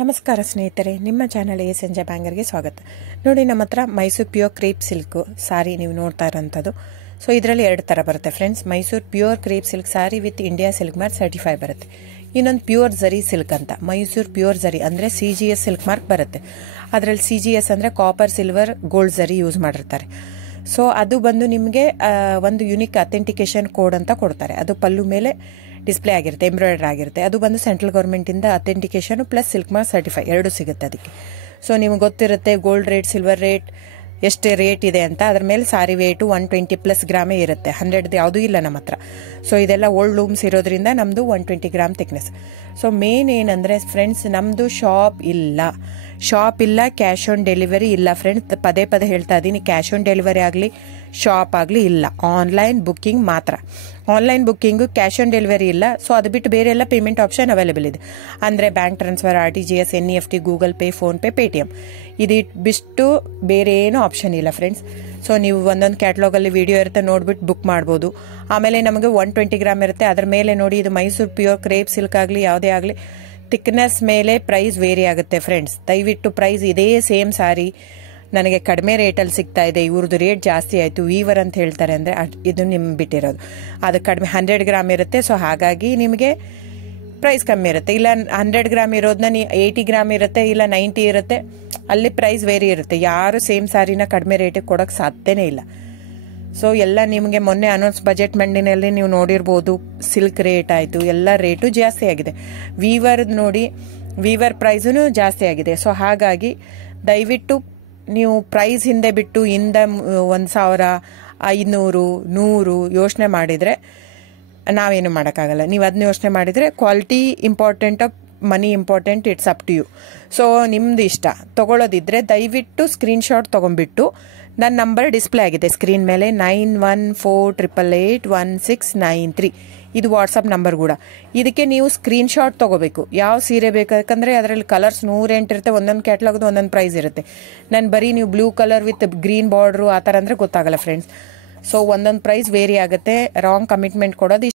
ನಮಸ್ಕಾರ ಸ್ನೇಹಿತರೆ, ನಿಮ್ಮ ಚಾನಲ್ ಸಂಜೆ ಬ್ಯಾಂಗರ್ಗೆ ಸ್ವಾಗತ. ನೋಡಿ, ನಮ್ಮ ಹತ್ರ ಮೈಸೂರು ಪ್ಯೂರ್ ಕ್ರೇಪ್ ಸಿಲ್ಕ್ ಸಾರಿ ನೀವು ನೋಡ್ತಾ ಇರೋಂಥದ್ದು. ಸೊ ಇದರಲ್ಲಿ ಎರಡು ಥರ ಬರುತ್ತೆ friends. Mysuru pure crepe silk sorry with India silk mark certify ಬರುತ್ತೆ. ಇನ್ನೊಂದು ಪ್ಯೂರ್ ಝರಿ ಸಿಲ್ಕ್ ಅಂತ, ಮೈಸೂರು ಪ್ಯೂರ್ ಝರಿ ಅಂದರೆ CGS ಸಿಲ್ಕ್ ಮಾರ್ಕ್ ಬರುತ್ತೆ. ಅದರಲ್ಲಿ CGS ಅಂದರೆ ಕಾಪರ್, ಸಿಲ್ವರ್, ಗೋಲ್ಡ್ ಝರಿ ಯೂಸ್ ಮಾಡಿರ್ತಾರೆ. ಸೊ ಅದು ಬಂದು ನಿಮಗೆ ಒಂದು ಯುನಿಕ್ ಅಥೆಂಟಿಕೇಶನ್ ಕೋಡ್ ಅಂತ ಕೊಡ್ತಾರೆ. ಅದು ಪಲ್ಲು ಮೇಲೆ ಡಿಸ್ಪ್ಲೇ ಆಗಿರುತ್ತೆ, ಎಂಬ್ರಾಯ್ಡರ್ ಆಗಿರುತ್ತೆ. ಅದು ಬಂದು ಸೆಂಟ್ರಲ್ ಗೌರ್ಮೆಂಟಿಂದ authentication plus silk mark certify ಎರಡು ಸಿಗುತ್ತೆ ಅದಕ್ಕೆ. ಸೊ ನಿಮ್ಗೆ ಗೊತ್ತಿರುತ್ತೆ ಗೋಲ್ಡ್ ರೇಟ್, ಸಿಲ್ವರ್ ರೇಟ್ ಎಷ್ಟು ರೇಟ್ ಇದೆ ಅಂತ. ಅದ್ರ ಮೇಲೆ ಸಾರಿ ವೇಟು 120+ ಗ್ರಾಮೇ ಇರುತ್ತೆ, 100 ಯಾವುದೂ ಇಲ್ಲ ನಮ್ಮ ಹತ್ರ. ಸೊ ಇದೆಲ್ಲ ಓಲ್ಡ್ ಲೂಮ್ಸ್ ಇರೋದ್ರಿಂದ ನಮ್ಮದು 120 ಗ್ರಾಮ್ ಥಿಕ್ನೆಸ್. ಸೊ ಮೇನ್ ಏನಂದರೆ ಫ್ರೆಂಡ್ಸ್, ನಮ್ಮದು ಶಾಪ್ ಇಲ್ಲ, ಕ್ಯಾಶ್ ಆನ್ ಡೆಲಿವರಿ ಇಲ್ಲ ಫ್ರೆಂಡ್ಸ್. ಪದೇ ಪದೇ ಹೇಳ್ತಾ ಇದ್ದೀನಿ, ಕ್ಯಾಶ್ ಆನ್ ಡೆಲಿವರಿ ಆಗಲಿ ಶಾಪ್ ಆಗಲಿ ಇಲ್ಲ, ಆನ್ಲೈನ್ ಬುಕ್ಕಿಂಗ್ ಮಾತ್ರ. Online booking, cash on delivery ಇಲ್ಲ. ಸೊ ಅದು ಬಿಟ್ಟು ಬೇರೆ ಎಲ್ಲ ಪೇಮೆಂಟ್ ಆಪ್ಷನ್ ಅವೈಲೇಬಲ್ ಇದೆ. ಅಂದರೆ bank transfer, RTGS, NEFT, Google pay, PhonePe, Paytm. ಇದು ಬಿಟ್ಟು ಬೇರೆ ಏನೂ ಆಪ್ಷನ್ ಇಲ್ಲ ಫ್ರೆಂಡ್ಸ್. ಸೊ ನೀವು ಒಂದೊಂದು ಕ್ಯಾಟ್ಲಾಗಲ್ಲಿ ವಿಡಿಯೋ ಇರುತ್ತೆ, ನೋಡ್ಬಿಟ್ಟು ಬುಕ್ ಮಾಡ್ಬೋದು. ಆಮೇಲೆ ನಮಗೆ 120 ಗ್ರಾಮ್ ಇರುತ್ತೆ. ಅದ್ರ ಮೇಲೆ ನೋಡಿ, ಇದು ಮೈಸೂರು ಪ್ಯೂರ್ ಕ್ರೇಪ್ ಸಿಲ್ಕ್ ಆಗಲಿ ಯಾವುದೇ ಆಗಲಿ ಥಿಕ್ನೆಸ್ ಮೇಲೆ ಪ್ರೈಸ್ ವೇರಿ ಆಗುತ್ತೆ ಫ್ರೆಂಡ್ಸ್. ದಯವಿಟ್ಟು ಪ್ರೈಸ್ ಇದೇ ಸೇಮ್ ಸಾರಿ ನನಗೆ ಕಡಿಮೆ ರೇಟಲ್ಲಿ ಸಿಗ್ತಾ ಇದೆ, ಇವ್ರದ್ದು ರೇಟ್ ಜಾಸ್ತಿ ಆಯಿತು ವೀವರ್ ಅಂತ ಹೇಳ್ತಾರೆ ಅಂದರೆ ಇದು ನಿಮ್ಗೆ ಬಿಟ್ಟಿರೋದು. ಅದು ಕಡಿಮೆ 100 ಗ್ರಾಮ್ ಇರುತ್ತೆ. ಸೊ ಹಾಗಾಗಿ ನಿಮಗೆ ಪ್ರೈಸ್ ಕಮ್ಮಿ ಇರುತ್ತೆ. ಇಲ್ಲ 100 ಗ್ರಾಮ್ ಇರೋದನ್ನ 80 ಗ್ರಾಮ್ ಇರುತ್ತೆ, ಇಲ್ಲ 90 ಇರುತ್ತೆ, ಅಲ್ಲಿ ಪ್ರೈಸ್ ವೇರಿ ಇರುತ್ತೆ. ಯಾರು ಸೇಮ್ ಸಾರಿನ ಕಡಿಮೆ ರೇಟಿಗೆ ಕೊಡೋಕ್ಕೆ ಸಾಧ್ಯನೇ ಇಲ್ಲ. ಸೊ ಎಲ್ಲ ನಿಮಗೆ ಮೊನ್ನೆ ಅನೌನ್ಸ್ ಬಜೆಟ್ ಮಂಡಿನಲ್ಲಿ ನೀವು ನೋಡಿರ್ಬೋದು, ಸಿಲ್ಕ್ ರೇಟ್ ಆಯಿತು, ಎಲ್ಲ ರೇಟು ಜಾಸ್ತಿ ಆಗಿದೆ. ವೀವರ್ ಪ್ರೈಸೂ ಜಾಸ್ತಿ ಆಗಿದೆ. ಸೊ ಹಾಗಾಗಿ ದಯವಿಟ್ಟು ನೀವು ಪ್ರೈಸ್ ಹಿಂದೆ ಬಿಟ್ಟು 1,000, 500, 100 ಯೋಚನೆ ಮಾಡಿದರೆ ನಾವೇನು ಮಾಡೋಕ್ಕಾಗಲ್ಲ. ನೀವು ಅದನ್ನ ಯೋಚನೆ ಮಾಡಿದರೆ quality important, money important, it's up to you. So ನಿಮ್ದು ಇಷ್ಟ. ತೊಗೊಳ್ಳೋದಿದ್ರೆ ದಯವಿಟ್ಟು ಸ್ಕ್ರೀನ್ಶಾಟ್ ತೊಗೊಂಡ್ಬಿಟ್ಟು, ನನ್ನ ನಂಬರ್ ಡಿಸ್ಪ್ಲೇ ಆಗಿದೆ ಸ್ಕ್ರೀನ್ ಮೇಲೆ, 9148881693. ಇದು ವಾಟ್ಸಪ್ ನಂಬರ್ ಕೂಡ. ಇದಕ್ಕೆ ನೀವು ಸ್ಕ್ರೀನ್ಶಾಟ್ ತೊಗೋಬೇಕು. ಯಾವ ಸೀರೆ ಬೇಕು, ಯಾಕಂದರೆ ಅದರಲ್ಲಿ ಕಲರ್ಸ್ 108 ಇರುತ್ತೆ, ಒಂದೊಂದು ಕ್ಯಾಟ್ಲಾಗ್ದು ಒಂದೊಂದು ಪ್ರೈಸ್ ಇರುತ್ತೆ. ನಾನು ಬರೀ ನೀವು blue colour with green border ಆ ಥರ ಅಂದರೆ ಗೊತ್ತಾಗಲ್ಲ ಫ್ರೆಂಡ್ಸ್. ಸೊ ಒಂದೊಂದು ಪ್ರೈಸ್ ವೇರಿ ಆಗುತ್ತೆ. ರಾಂಗ್ ಕಮಿಟ್ಮೆಂಟ್ ಕೊಡೋದು